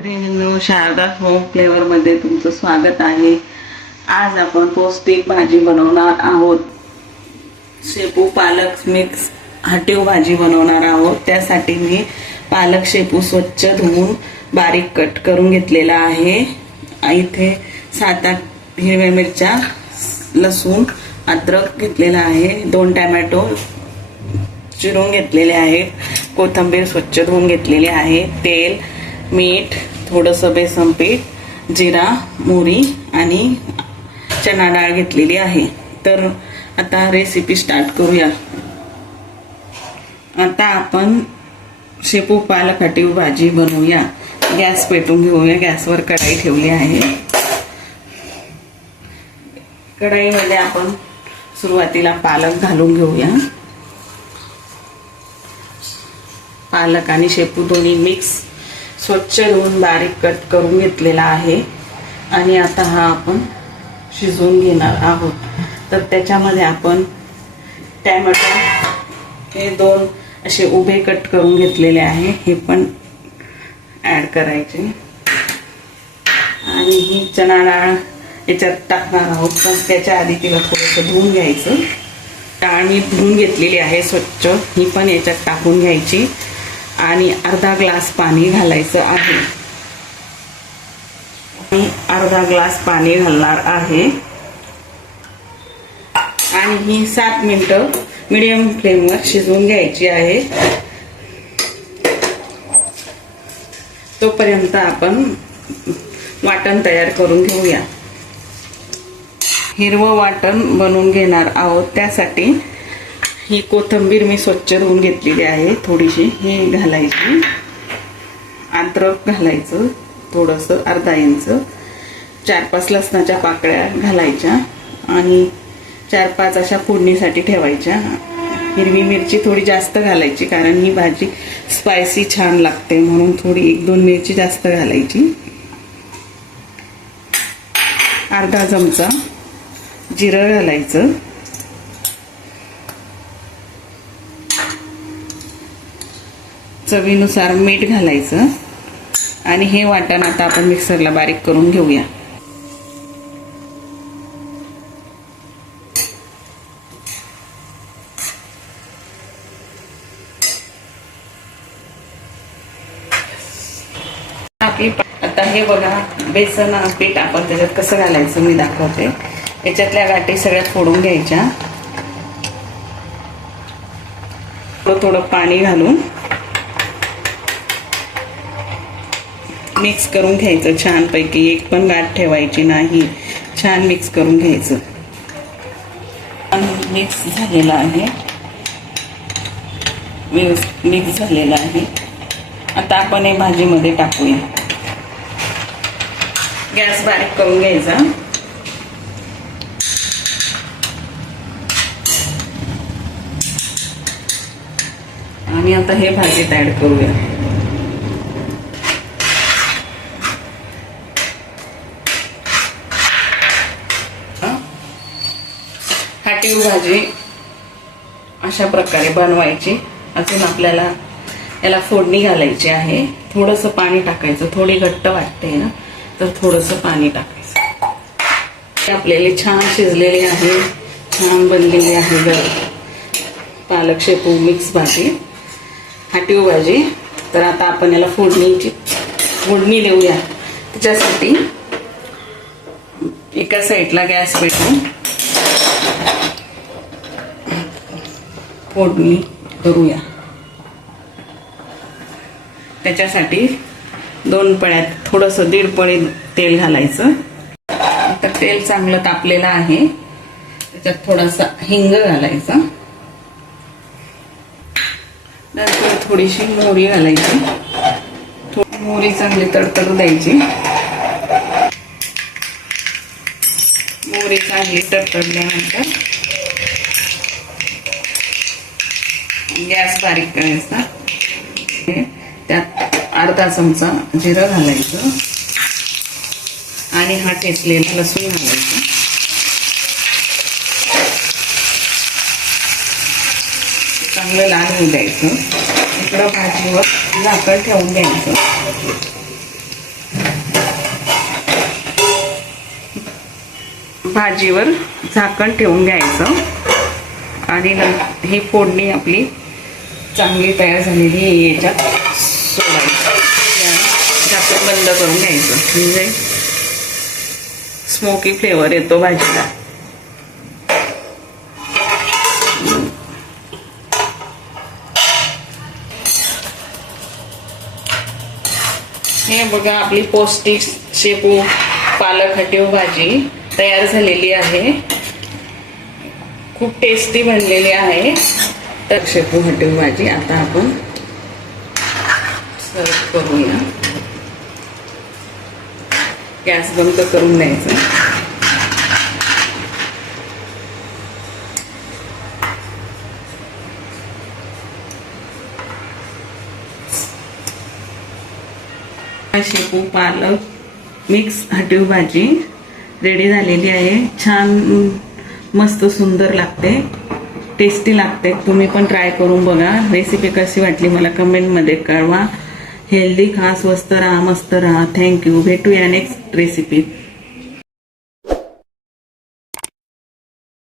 Sharda home फ्लेवरमध्ये तुमचं स्वागत आहे. आज आपण पौष्टिक भाजी बनवणार आहोत. शेपू पालक मिक्स हटीव भाजी बनवणार आहोत. त्यासाठी मी पालक शेपू स्वच्छ धुवून बारीक कट करून घेतलेला आहे. इथे सात आठ हिरव्या मिरच्या लसूण अद्रक घेतलेला आहे. दोन टॅमॅटो चिरून घेतलेले आहेत. कोथिंबीर स्वच्छ धुवून घेतलेली आहे. तेल मीठ थोडंसं बेसन पीठ जिरा मोहरी आणि चणा डाळ घेतलेली आहे. तर आता रेसिपी स्टार्ट करूया. आता आपण शेपू पालकटीव भाजी बनवूया. गॅस पेटून घेऊया. गॅसवर कढाई ठेवली आहे. कढाईमध्ये आपण सुरुवातीला पालक घालून घेऊया. पालक आणि शेपू दोन्ही मिक्स स्वच्छ धुवून बारीक कट करून घेतलेला आहे. आणि आता हा आपण शिजवून घेणार आहोत. तर त्याच्यामध्ये आपण टॅमॅटो हे दोन असे उभे कट करून घेतलेले आहे. हे पण ॲड करायचे. आणि ही चणा डाळ याच्यात टाकणार आहोत. पण त्याच्या आधी तिला थोडंसं धुवून घ्यायचं. डाळ मी धुवून घेतलेली आहे स्वच्छ. ही पण याच्यात टाकून घ्यायची. आणि अर्धा ग्लास पाणी घालायचं आहे. मी अर्धा ग्लास पाणी घालणार आहे. आणि ही सात मिनटं मिडियम फ्लेमवर शिजवून घ्यायची आहे. तोपर्यंत आपण वाटण तयार करून घेऊया. हिरवं वाटण बनवून घेणार आहोत त्यासाठी ही कोथिंबीर मी स्वच्छ धुवून घेतलेली आहे थोडीशी ही घालायची. अद्रक घालायचं थोडंसं अर्धा इंच. चार पाच लसणाच्या पाकळ्या घालायच्या आणि चार पाच अशा फोडणीसाठी ठेवायच्या. हिरवी मिरची थोडी जास्त घालायची कारण ही भाजी स्पायसी छान लागते म्हणून थोडी एक दोन मिरची जास्त घालायची. अर्धा चमचा जिरं घालायचं. चवीनुसार मीठ घालायचं. आणि हे वाटण आता आपण मिक्सरला बारीक करून घेऊया. आता हे बघा बेसन पीठ आपण त्याच्यात कसं घालायचं मी दाखवते. याच्यातल्या गाठी सगळ्या फोडून घ्यायच्या. थोडं थोडं पाणी घालून. मिक्स करून घ्यायचं छानपैकी. एक पण गाठ ठेवायची नाही. छान मिक्स करून घ्यायचं. मिक्स झालेलं आहे. मिक्स झालेलं आहे. आता आपण हे भाजीमध्ये टाकूया. गॅस बारीक करून घ्यायचा. आणि आता हे भाजीत ॲड करूया हाटीव भाजी अशा प्रकारे बनवायची. अजून आपल्याला याला फोडणी घालायची आहे. थोडंसं पाणी टाकायचं. थोडी घट्ट वाटते ना तर थोडंसं पाणी टाकायचं. आपल्याला छान शिजलेली आहे. छान बनलेली आहे पालक शेपू मिक्स भाजी. हाटीव भाजी. तर आता आपण याला फोडणीची फोडणी देऊया. त्याच्यासाठी एका साईडला गॅस फोडणी करूया. त्याच्यासाठी दोन पळ्यात थोडंसं दीड पळी तेल घालायचं. आता तेल चांगलं तापलेलं आहे. त्याच्यात थोडासा हिंग घालायचा. नंतर थोडीशी मोहरी घालायची. मोहरी चांगली तडतडू द्यायची. मोहरी चांगली तडतडल्यानंतर गॅस बारीक करायचा. त्यात अर्धा चमचा जिरं घालायचं. आणि हा टेसलेला लसूण घालायचं. चांगलं लाल होऊ द्यायचं. इकडं भाजीवर झाकण ठेवून द्यायचं. भाजीवर झाकण ठेवून घ्यायचं. आणि ही फोडणी आपली चांगली तयार झालेली आहे याच्यात. सोडायची. बंद करून घ्यायचं. म्हणजे स्मोकी फ्लेवर येतो भाजीला. हे बघा आपली पौष्टिक शेपू पालक हटीव भाजी तयार झालेली आहे. खूप टेस्टी बनलेली आहे. तर शेपू हटीव भाजी आता आपण सर्व करूया. गॅस बंद करून द्यायचा. शेपू पालक मिक्स हटीव भाजी. रेडी झालेली आहे. छान मस्त सुंदर लागते. टेस्टी लागते. तुम्ही पण ट्राय करून बघा. रेसिपी कशी वाटली मला कमेंटमध्ये कळवा. हेल्दी खा स्वस्त राहा मस्त राहा. थँक्यू भेटूया नेक्स्ट रेसिपी